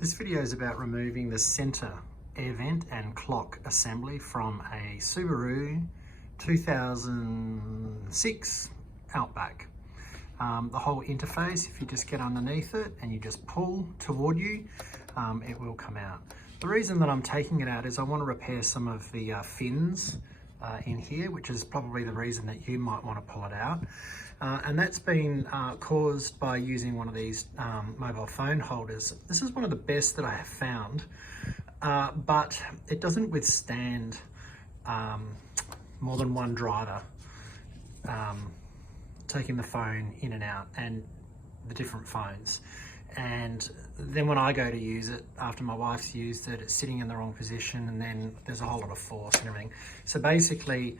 This video is about removing the center air vent and clock assembly from a Subaru 2006 Outback. The whole interface, if you just get underneath it and you just pull toward you, it will come out. The reason that I'm taking it out is I want to repair some of the fins in here, which is probably the reason that you might want to pull it out. And that's been caused by using one of these mobile phone holders. This is one of the best that I have found, but it doesn't withstand more than one driver taking the phone in and out and the different phones. And then when I go to use it, after my wife's used it, it's sitting in the wrong position, and then there's a whole lot of force and everything. So basically,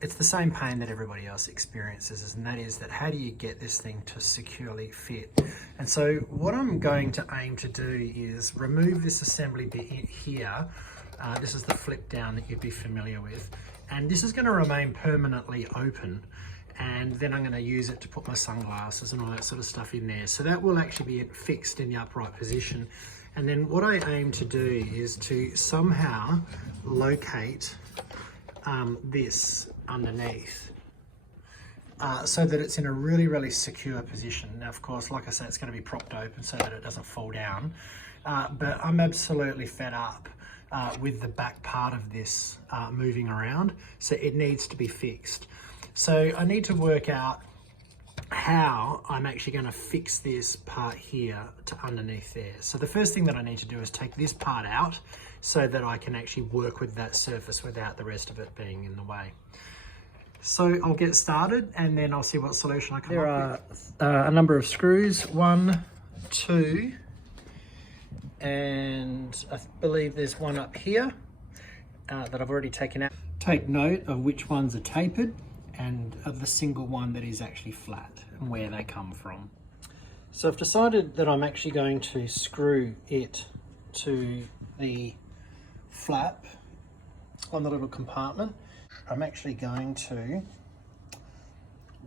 it's the same pain that everybody else experiences, and that is that how do you get this thing to securely fit? And so what I'm going to aim to do is remove this assembly bit here. This is the flip down that you'd be familiar with. And this is going to remain permanently open. And then I'm going to use it to put my sunglasses and all that sort of stuff in there. So that will actually be fixed in the upright position. And then what I aim to do is to somehow locate this underneath so that it's in a really secure position. Now, of course, like I said, it's going to be propped open so that it doesn't fall down. But I'm absolutely fed up with the back part of this moving around. So it needs to be fixed. So I need to work out how I'm actually going to fix this part here to underneath there. So the first thing that I need to do is take this part out so that I can actually work with that surface without the rest of it being in the way. So I'll get started and then I'll see what solution I come up with. There are a number of screws, 1, 2, and I believe there's one up here that I've already taken out. Take note of which ones are tapered and of the single one that is actually flat and where they come from. So I've decided that I'm actually going to screw it to the flap on the little compartment. I'm actually going to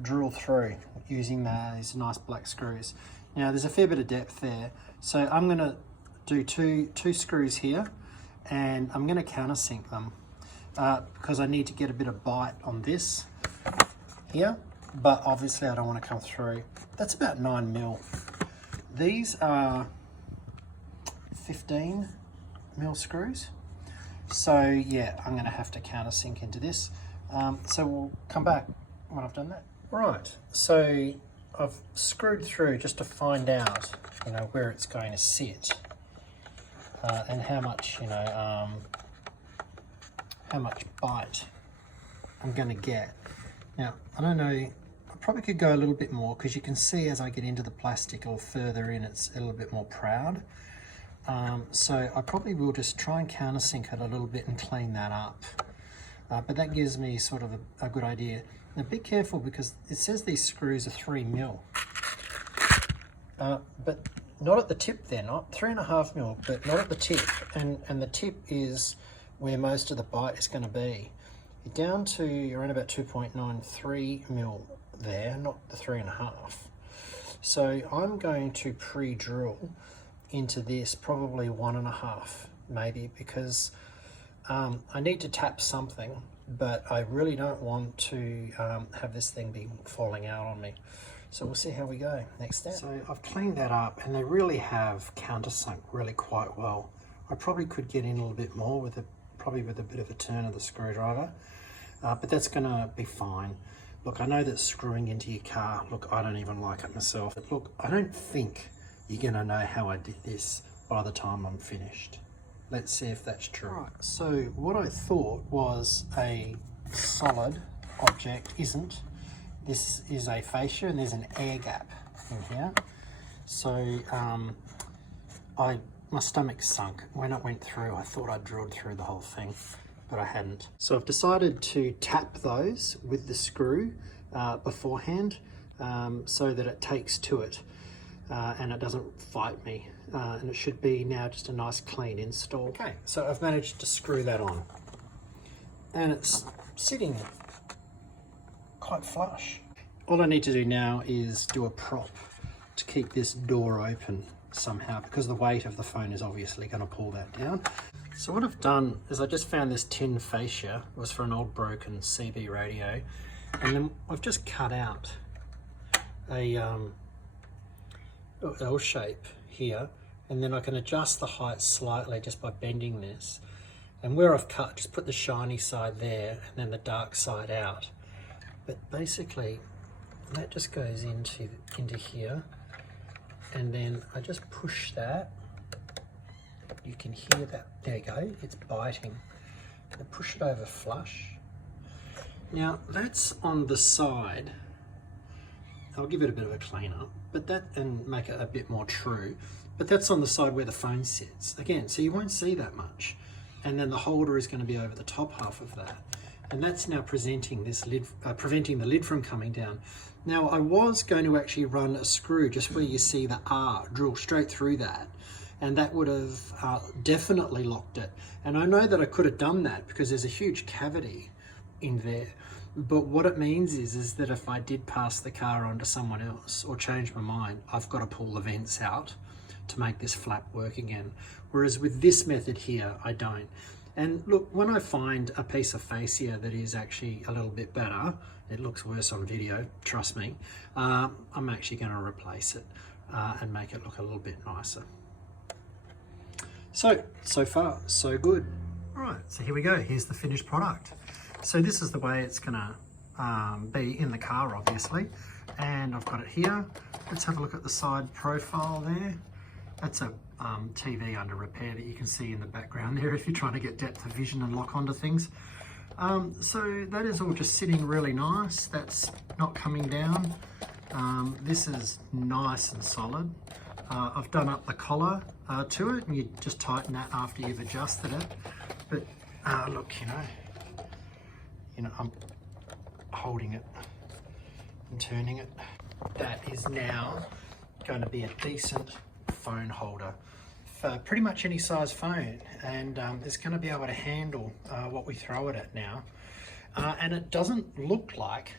drill through using these nice black screws. Now there's a fair bit of depth there, so I'm going to do two screws here, and I'm going to countersink them because I need to get a bit of bite on this here, but obviously I don't want to come through. That's about 9 mil. These are 15 mil screws. So yeah, I'm going to have to countersink into this. So we'll come back when I've done that. Right, so I've screwed through just to find out, where it's going to sit and how much, how much bite I'm going to get. Now, I don't know, I probably could go a little bit more because you can see as I get into the plastic or further in, it's a little bit more proud. So I probably will just try and countersink it a little bit and clean that up. But that gives me sort of a good idea. Now be careful because it says these screws are 3 mil. But not at the tip, they're not. 3.5 mil, but not at the tip. And the tip is where most of the bite is going to be. You're down to around about 2.93 mil there, not the 3.5. So I'm going to pre-drill into this probably 1.5 maybe, because I need to tap something, but I really don't want to have this thing be falling out on me. So we'll see how we go. Next step. So I've cleaned that up and they really have countersunk really quite well. I probably could get in a little bit more with probably with a bit of a turn of the screwdriver, but that's gonna be fine. Look, I know that screwing into your car, look, I don't even like it myself. But look, I don't think you're gonna know how I did this by the time I'm finished. Let's see if that's true. Right, so what I thought was a solid object isn't. This is a fascia and there's an air gap in here. So my stomach sunk. When it went through, I thought I drilled through the whole thing, but I hadn't. So I've decided to tap those with the screw beforehand so that it takes to it and it doesn't fight me. And it should be now just a nice clean install. Okay, so I've managed to screw that on. And it's sitting quite flush. All I need to do now is do a prop to keep this door open somehow, because the weight of the phone is obviously going to pull that down. So what I've done is I just found this tin fascia. It was for an old broken CB radio, and then I've just cut out a L shape here, and then I can adjust the height slightly just by bending this. And where I've cut, just put the shiny side there and then the dark side out. But basically that just goes into here, and then I just push that. You can hear that, there you go, it's biting. And push it over flush. Now that's on the side. I'll give it a bit of a clean up, but that, and make it a bit more true, but that's on the side where the phone sits. Again, so you won't see that much. And then the holder is going to be over the top half of that. And that's now presenting this lid, preventing the lid from coming down. Now I was going to actually run a screw just where you see the R, drill straight through that. And that would have definitely locked it. And I know that I could have done that because there's a huge cavity in there. But what it means is that if I did pass the car on to someone else or change my mind, I've got to pull the vents out to make this flap work again. Whereas with this method here, I don't. And look, when I find a piece of fascia that is actually a little bit better, it looks worse on video, trust me, I'm actually going to replace it and make it look a little bit nicer. So far, so good. All right, so here we go. Here's the finished product. So this is the way it's gonna be in the car, obviously. And I've got it here. Let's have a look at the side profile there. That's a TV under repair that you can see in the background there if you're trying to get depth of vision and lock onto things. So that is all just sitting really nice. That's not coming down. This is nice and solid. I've done up the collar to it, and you just tighten that after you've adjusted it. But look, you know, I'm holding it and turning it. That is now going to be a decent phone holder for pretty much any size phone, and it's going to be able to handle what we throw it at now. And it doesn't look like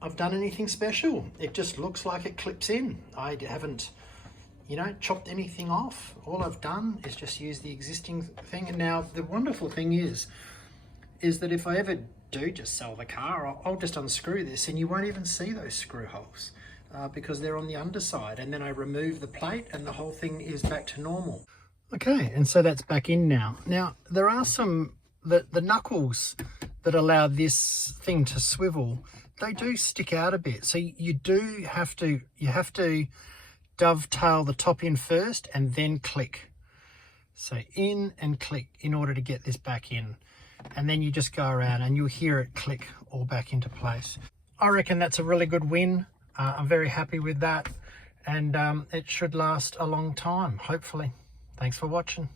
I've done anything special. It just looks like it clips in. I haven't, you know, chopped anything off. All I've done is just use the existing thing. And now the wonderful thing is that if I ever do just sell the car, I'll just unscrew this and you won't even see those screw holes because they're on the underside. And then I remove the plate and the whole thing is back to normal. Okay, and so that's back in now. Now, there are some, the knuckles that allow this thing to swivel, they do stick out a bit. So you have to dovetail the top in first and then click. So in and click in order to get this back in. And then you just go around and you'll hear it click all back into place. I reckon that's a really good win. I'm very happy with that. And it should last a long time, hopefully. Thanks for watching.